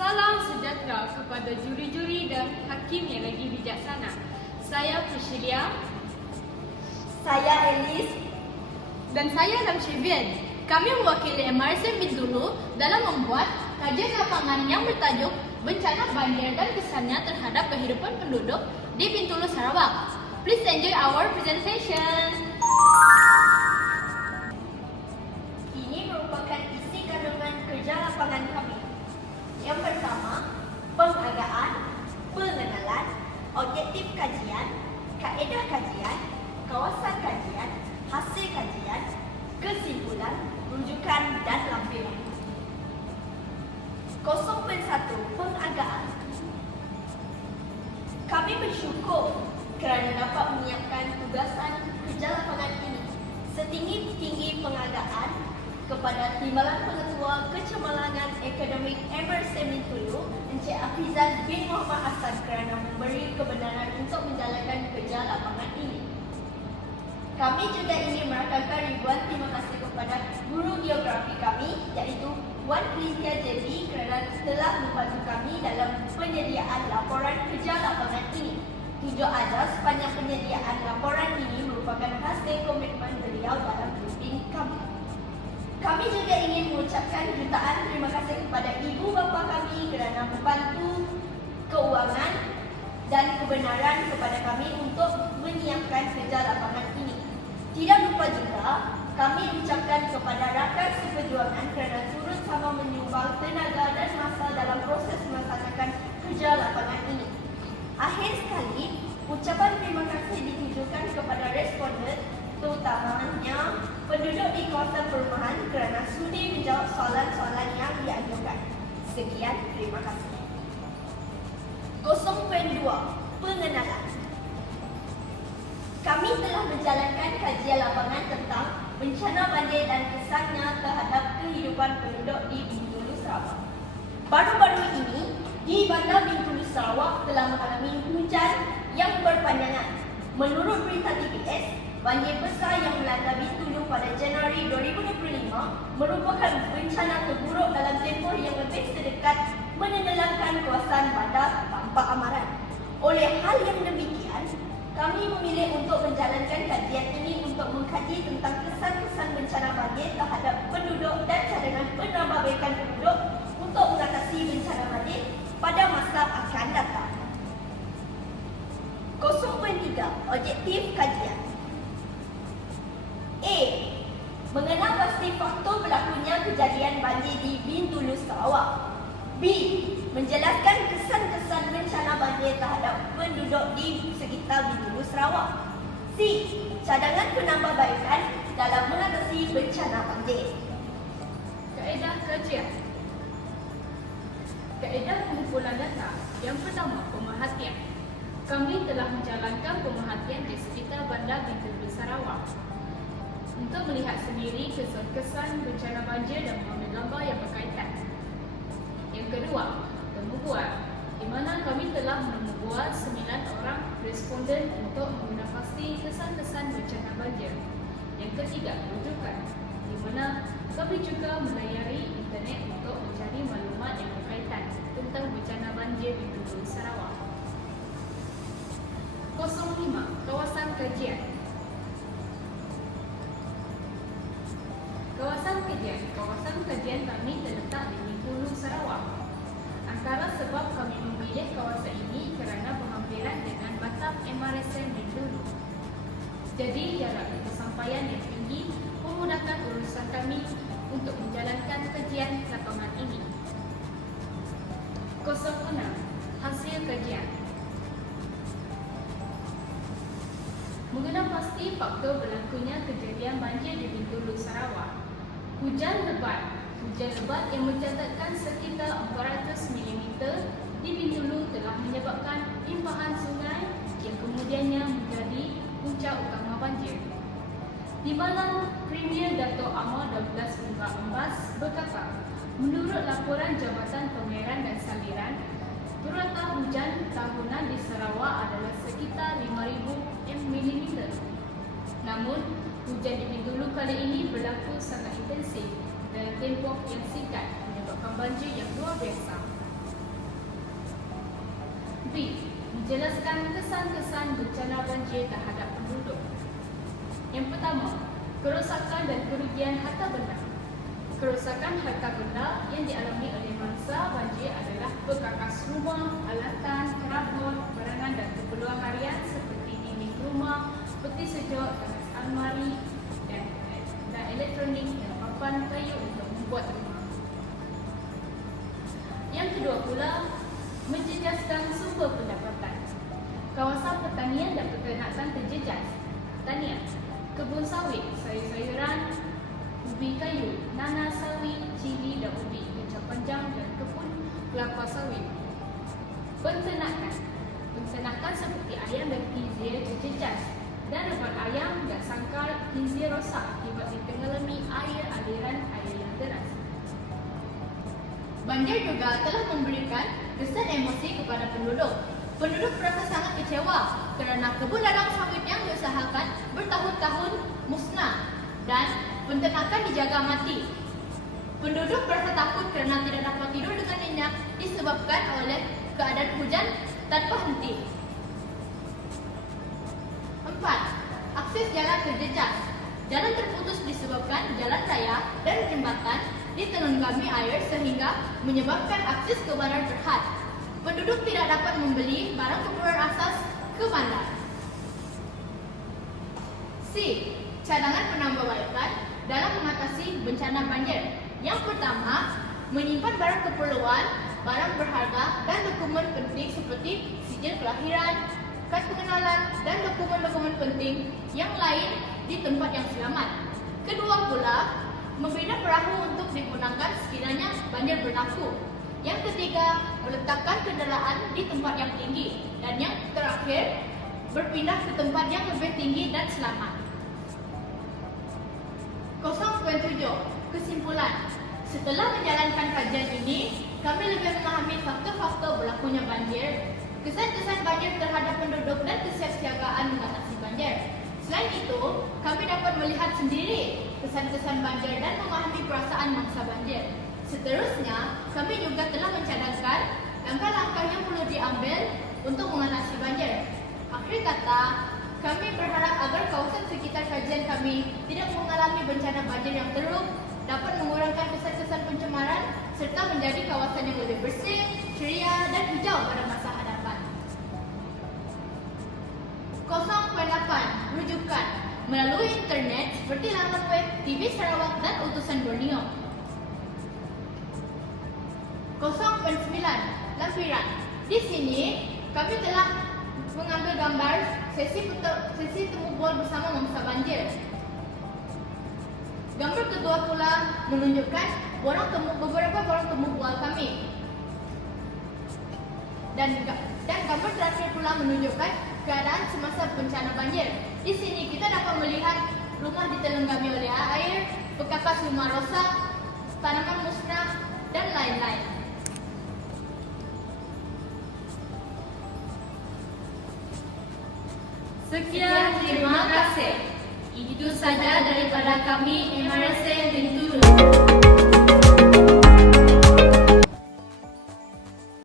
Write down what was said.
Salam sejahtera kepada juri-juri dan hakim yang lagi bijaksana. Saya Priscilia Saya Elis. dan saya Lamshivian. Kami mewakili MRSM Bintulu dalam membuat kajian lapangan yang bertajuk Bencana Banjir dan Kesannya Terhadap Kehidupan Penduduk di Bintulu, Sarawak. Please enjoy our presentation. Ini merupakan isi kandungan kerja lapangan kami. Yang pertama, penghargaan, pengenalan, objektif kajian, kaedah kajian, kawasan kajian, hasil kajian, kesimpulan, rujukan dan lampiran. 0.1 Penghargaan Kami bersyukur kerana dapat menyiapkan tugasan kerja lapangan ini. Setinggi-tinggi penghargaan kepada Timbalan Pengetua Kecemalangan Akademik Emerson Mintulu Encik Afizan bin Muhammad Hassan kerana memberi kebenaran untuk menjalankan kerja lapangan ini. Kami juga ingin merakamkan ribuan terima kasih kepada guru geografi kami iaitu Wan Cynthia JB kerana telah membantu kami dalam penyediaan laporan kerja lapangan ini. Tujuh azas sepanjang penyediaan mengucapkan jutaan terima kasih kepada ibu bapa kami kerana membantu keuangan dan kebenaran kepada kami untuk menyiapkan kerja lapangan ini. Tidak lupa juga, kami ucapkan kepada rakan seperjuangan kerana turut sama menyumbang tenaga dan masa dalam proses melaksanakan kerja lapangan ini. Akhir sekali, ucapan terima kasih ditujukan kepada responden terutamanya penduduk di kawasan perumahan kerana sudi menjawab soalan-soalan yang diajukan. Sekian, terima kasih. 0.2 Pengenalan Kami telah menjalankan kajian lapangan tentang bencana banjir dan kesannya terhadap kehidupan penduduk di Bintulu Sarawak. Baru-baru ini, di Bandar Bintulu Sarawak telah mengalami hujan yang berpanjangan. Menurut berita TPS, banjir besar yang melanda Bintulu pada Januari 2025 merupakan bencana terburuk dalam tempoh yang lebih sedekat menenggelamkan kawasan bandar Pampak Amaran. Oleh hal yang demikian, kami memilih untuk menjalankan kajian ini untuk mengkaji tentang kesan-kesan bencana banjir terhadap penduduk dan cadangan penambahbaikan penduduk untuk mengatasi bencana banjir pada masa akan datang. 0.3 Objektif kajian A. Mengenal pasti faktor berlakunya kejadian banjir di Bintulu Sarawak B. Menjelaskan kesan-kesan bencana banjir terhadap penduduk di sekitar Bintulu Sarawak C. Cadangan penambahbaikan dalam mengatasi bencana banjir Kaedah kajian. Kaedah pengumpulan data. Yang pertama, pemerhatian. Kami telah menjalankan pemerhatian di sekitar bandar Bintulu Sarawak untuk melihat sendiri kesan-kesan bencana banjir dan mengambil gambar yang berkaitan. Kedua, temubual di mana kami telah menemubual 9 orang responden untuk mengenal pasti kesan-kesan bencana banjir. Yang ketiga, rujukan di mana kami juga melayari internet untuk mencari maklumat yang berkaitan tentang bencana banjir di Bintulu Sarawak. 05. Kawasan kajian memilih kawasan ini kerana berhampiran dengan batang MRSM Bintulu. Jadi jarak kesampaian yang tinggi memudahkan urusan kami untuk menjalankan kajian lapangan ini. 06. Hasil kajian Mengenal pasti faktor berlakunya kejadian banjir di Bintulu, Sarawak. Hujan lebat Hujan lebat yang mencatatkan sekitar 400 mm di Bintulu telah menyebabkan limpahan sungai yang kemudiannya menjadi punca utama banjir. Timbalan Premier Dato' Amar 12 Muka Embas berkata, menurut laporan Jabatan Pemeran dan Saliran, Purata hujan tahunan di Sarawak adalah sekitar 5,000 mm. Namun, hujan di Bintulu kali ini berlaku sangat intensif dalam tempoh yang singkat menyebabkan banjir yang luar biasa. B. Menjelaskan kesan-kesan bencana banjir terhadap penduduk. Yang pertama, kerosakan dan kerugian harta benda. Kerosakan harta benda yang dialami oleh mangsa banjir adalah perkakas rumah, alatan, perabot, barangan dan keperluan harian seperti dinding rumah, peti sejuk, almari dan, dan elektronik dan papan kayu untuk membuat rumah. Yang kedua pula, menjejaskan sumber pendapatan. Kawasan pertanian dan peternakan terjejas. Pertanian, kebun sawit, sayur-sayuran, ubi kayu, nanas sawit, cili dan ubi, kecap panjang dan kebun kelapa sawit. Peternakan, peternakan seperti ayam dan khinzir terjejas dan rebut ayam dan sangkar khinzir rosak akibat ditenggelami air aliran air yang deras. Banjir juga telah memberikan penduduk. Penduduk merasa sangat kecewa kerana kebun ladang sawit yang diusahakan bertahun-tahun musnah dan penternakan dijaga mati. Penduduk merasa takut kerana tidak dapat tidur dengan nyenyak disebabkan oleh keadaan hujan tanpa henti. Empat, akses jalan terjejas. Jalan terputus disebabkan jalan raya dan jembatan ditenenggami air sehingga menyebabkan akses ke bandar terhad. Penduduk tidak dapat membeli barang keperluan asas ke bandar. C. Cadangan penambahbaikan dalam mengatasi bencana banjir. Yang pertama, menyimpan barang keperluan, barang berharga dan dokumen penting seperti sijil kelahiran, kad pengenalan dan dokumen-dokumen penting yang lain di tempat yang selamat. Kedua pula, membina perahu untuk digunakan sekiranya banjir berlaku. Yang ketiga, meletakkan kenderaan di tempat yang tinggi. Dan yang terakhir, berpindah ke tempat yang lebih tinggi dan selamat. 0.7 Kesimpulan Setelah menjalankan kajian ini, kami lebih memahami faktor-faktor berlakunya banjir, kesan-kesan banjir terhadap penduduk dan kesiapsiagaan mengatasi banjir. Selain itu, kami dapat melihat sendiri kesan-kesan banjir dan memahami perasaan mangsa banjir. Seterusnya, kami juga telah mencadangkan langkah-langkah yang perlu diambil untuk mengatasi banjir. Akhir kata, kami berharap agar kawasan sekitar kajian kami tidak mengalami bencana banjir yang teruk, dapat mengurangkan kesan-kesan pencemaran serta menjadi kawasan yang lebih bersih, ceria dan hijau pada masa hadapan. 0.8 Rujukan Melalui internet seperti laman web TV Sarawak dan Utusan Borneo Lampiran Di sini kami telah mengambil gambar sesi, petu- sesi temu bual bersama mangsa banjir Gambar kedua pula menunjukkan borang temu, beberapa borang temu bual kami dan dan gambar terakhir pula menunjukkan keadaan semasa bencana banjir. Di sini kita dapat melihat rumah ditelenggami oleh air, perkakas rumah rosak, tanaman musnah dan lain-lain. Sekian, terima kasih. Itu saja daripada kami MRSA Bintulu.